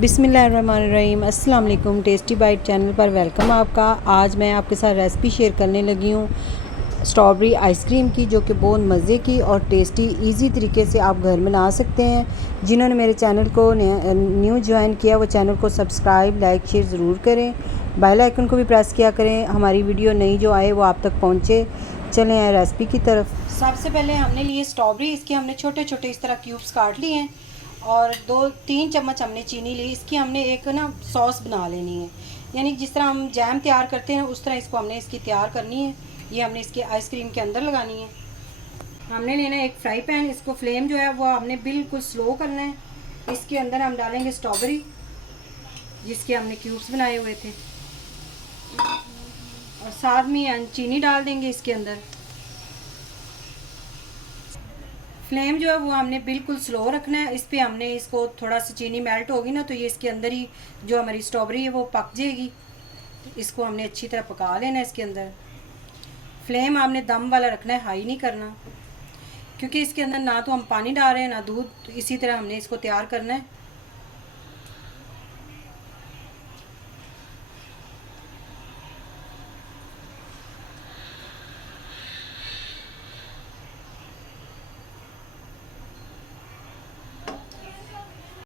बिस्मिल्लाहिर्रहमानिर्रहीम। अस्सलाम वालेकुम। टेस्टी बाइट चैनल पर वेलकम आपका। आज मैं आपके साथ रेसिपी शेयर करने लगी हूँ स्ट्रॉबेरी आइसक्रीम की, जो कि बहुत मज़े की और टेस्टी इजी तरीके से आप घर में बना सकते हैं। जिन्होंने मेरे चैनल को न्यू ज्वाइन किया वो चैनल को सब्सक्राइब लाइक शेयर ज़रूर करें। बेल आइकन को भी प्रेस किया करें, हमारी वीडियो नई जो आए वो आप तक पहुँचे। चलें आए रेसिपी की तरफ। सबसे पहले हमने लिए स्ट्रॉबेरी, इसके हमने छोटे छोटे इस तरह क्यूब्स काट लिए हैं और 2-3 चम्मच हमने चीनी ली। इसकी हमने एक ना सॉस बना लेनी है, यानी जिस तरह हम जैम तैयार करते हैं उस तरह इसको हमने इसकी तैयार करनी है। ये हमने इसके आइसक्रीम के अंदर लगानी है। हमने लेना है एक फ्राई पैन, इसको फ्लेम जो है वो हमने बिल्कुल स्लो करना है। इसके अंदर हम डालेंगे स्ट्रॉबेरी जिसके हमने क्यूब्स बनाए हुए थे और साथ में चीनी डाल देंगे इसके अंदर। फ्लेम जो है वो हमने बिल्कुल स्लो रखना है। इस पे हमने इसको थोड़ा सा चीनी मेल्ट होगी ना तो ये इसके अंदर ही जो हमारी स्ट्रॉबेरी है वो पक जाएगी। इसको हमने अच्छी तरह पका लेना है इसके अंदर। फ्लेम हमने दम वाला रखना है, हाई नहीं करना, क्योंकि इसके अंदर ना तो हम पानी डाल रहे हैं ना दूध, तो इसी तरह हमने इसको तैयार करना है।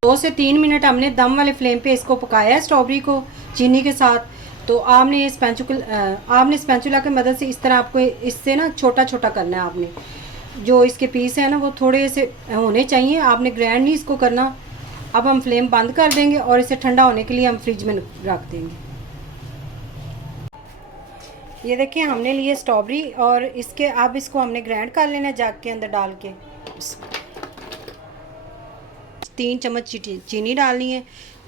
दो से 3 मिनट हमने दम वाले फ्लेम पे इसको पकाया है स्ट्रॉबेरी को चीनी के साथ। तो आपने स्पैचुला की मदद से इस तरह आपको इससे ना छोटा छोटा करना है। आपने जो इसके पीस है ना वो थोड़े से होने चाहिए, आपने ग्राइंड नहीं इसको करना। अब हम फ्लेम बंद कर देंगे और इसे ठंडा होने के लिए हम फ्रिज में रख देंगे। ये देखिए हमने लिए स्ट्रॉबेरी और इसके अब इसको हमने ग्राइंड कर लेना है जग के अंदर डाल के। 3 चम्मच चीनी डालनी है,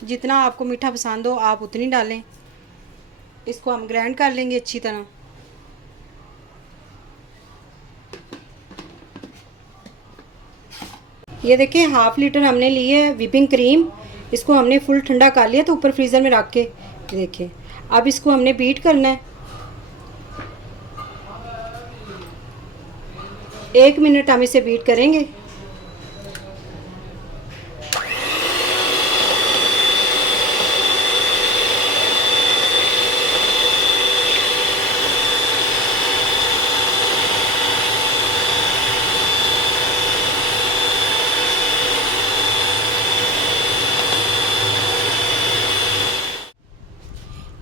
जितना आपको मीठा पसंद हो आप उतनी डालें। इसको हम ग्राइंड कर लेंगे अच्छी तरह। ये देखिए 1/2 लीटर हमने लिए है व्हिपिंग क्रीम, इसको हमने फुल ठंडा कर लिया तो ऊपर फ्रीज़र में रख के। देखिए अब इसको हमने बीट करना है। 1 मिनट हम इसे बीट करेंगे।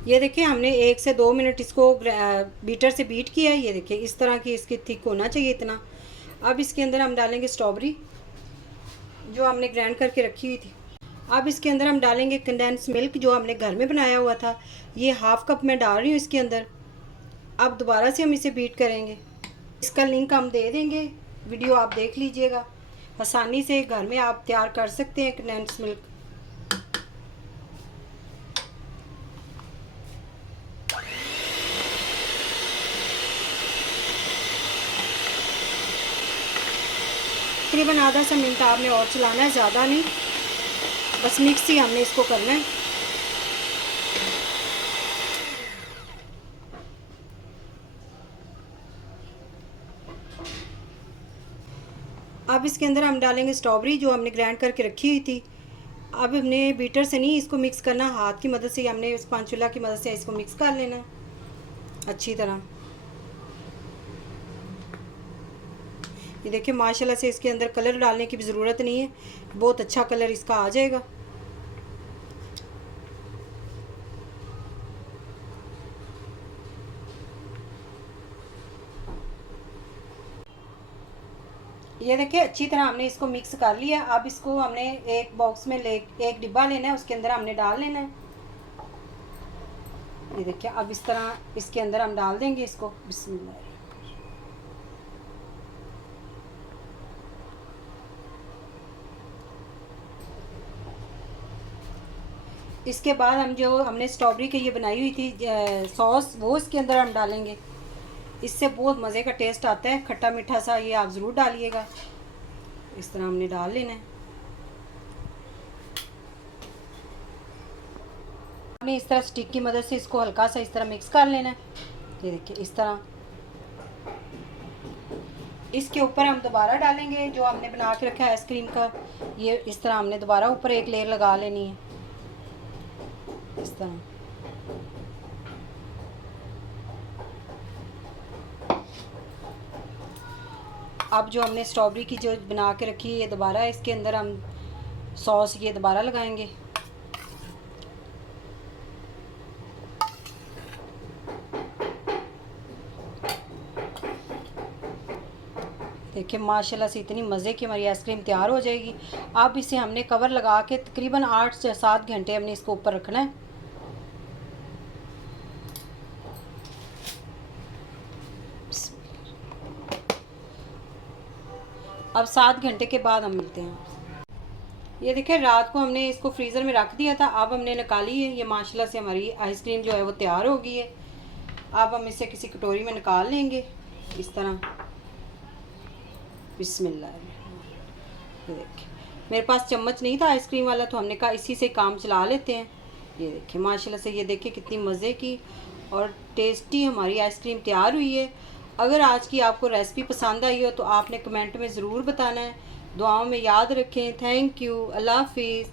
ये देखिए हमने 1 से 2 मिनट इसको बीटर से बीट किया है। ये देखिए इस तरह की इसकी थिक होना चाहिए इतना। अब इसके अंदर हम डालेंगे स्ट्रॉबेरी जो हमने ग्राइंड करके रखी हुई थी। अब इसके अंदर हम डालेंगे कंडेंस मिल्क जो हमने घर में बनाया हुआ था। ये 1/2 कप मैं डाल रही हूँ इसके अंदर। अब दोबारा से हम इसे बीट करेंगे। इसका लिंक हम दे देंगे, वीडियो आप देख लीजिएगा। आसानी से घर में आप तैयार कर सकते हैं कंडेंस मिल्क। तकरीबन आधा सा मिनट आपने और चलाना है, ज़्यादा नहीं, बस मिक्स ही हमने इसको करना है। अब इसके अंदर हम डालेंगे स्ट्रॉबेरी जो हमने ग्राइंड करके रखी हुई थी। अब हमने बीटर से नहीं इसको मिक्स करना, हाथ की मदद से हमने स्पैचुला की मदद से इसको मिक्स कर लेना अच्छी तरह। ये देखिए माशाल्लाह से इसके अंदर कलर डालने की भी ज़रूरत नहीं है, बहुत अच्छा कलर इसका आ जाएगा। ये देखिए अच्छी तरह हमने इसको मिक्स कर लिया। अब इसको हमने एक बॉक्स में एक डिब्बा लेना है, उसके अंदर हमने डाल लेना है। ये देखिए अब इस तरह इसके अंदर हम डाल देंगे इसको। बिस्मिल्लाह। इसके बाद हम जो हमने स्ट्रॉबेरी की ये बनाई हुई थी सॉस वो इसके अंदर हम डालेंगे। इससे बहुत मज़े का टेस्ट आता है, खट्टा मीठा सा, ये आप ज़रूर डालिएगा। इस तरह हमने डाल लेना है। हमने इस तरह स्टिक की मदद से इसको हल्का सा इस तरह मिक्स कर लेना है। ये देखिए इस तरह। इसके ऊपर हम दोबारा डालेंगे जो हमने बना के रखा है आइसक्रीम का। ये इस तरह हमने दोबारा ऊपर एक लेयर लगा लेनी है। इस तरह। अब जो हमने स्ट्रॉबेरी की जो बना के रखी है ये दोबारा इसके अंदर हम सॉस ये दोबारा लगाएंगे। देखिए माशाल्लाह से इतनी मज़े की हमारी आइसक्रीम तैयार हो जाएगी। अब इसे हमने कवर लगा के तकरीबन 8 से 7 घंटे हमने इसको ऊपर रखना है। अब 7 घंटे के बाद हम मिलते हैं। ये देखिए रात को हमने इसको फ्रीज़र में रख दिया था, अब हमने निकाली है। ये माशाल्लाह से हमारी आइसक्रीम जो है वो तैयार हो गई है। अब हम इसे किसी कटोरी में निकाल लेंगे इस तरह। बिस्मिल्लाह। ये देखिए मेरे पास चम्मच नहीं था आइसक्रीम वाला, तो हमने कहा इसी से काम चला लेते हैं। ये देखिए माशाल्लाह से ये देखिए कितनी मज़े की और टेस्टी हमारी आइसक्रीम तैयार हुई है। अगर आज की आपको रेसिपी पसंद आई हो तो आपने कमेंट में ज़रूर बताना है। दुआओं में याद रखें। Thank you. अल्लाह हाफिज़।